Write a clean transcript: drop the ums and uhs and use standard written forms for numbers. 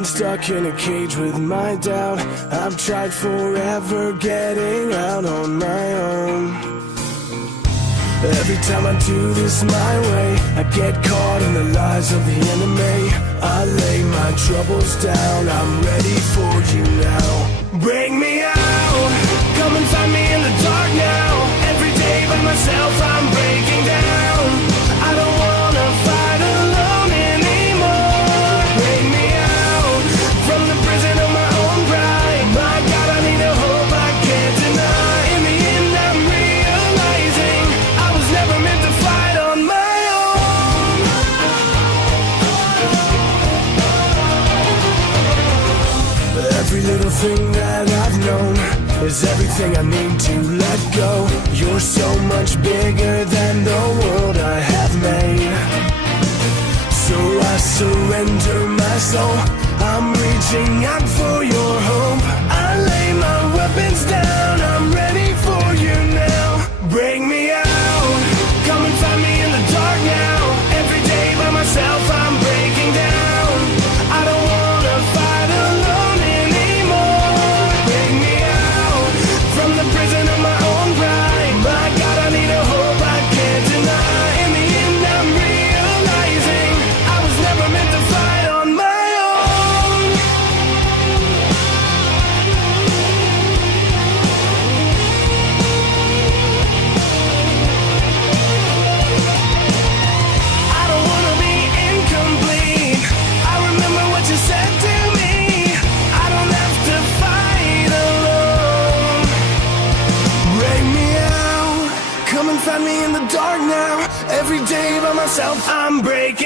been stuck in a cage with my doubt. I've tried forever getting out on my own. Every time I do this my way, I get caught in the lies of the enemy. I lay my troubles down, I'm ready for you now. Bring me out, come and find me in the dark now. Every day by myself I'm breaking down. I don't wanna fight alone anymore. Bring me out from the prison of my own pride. My God, I need a hope I can't deny. In the end I'm realizing I was never meant to fight on my own. Every little thing that I've known is everything I need to let go. You're so much bigger than the world I have made. So I surrender my soul. I'm reaching out for your hope. I lay my weapons down, I'm ready for you now. Bring me out, come and find me in the dark now. Every day by myself I'm breaking down. I don't wanna fight alone anymore. Bring me out from the prison of my own pride. My God, I need a hope I can't deny. In the end I'm realizing I was never meant to fight on my own. I don't wanna be incomplete. I remember what you said to me. I don't have to fight alone. Bring me out, come and find me in the dark now. Every day by myself I'm breaking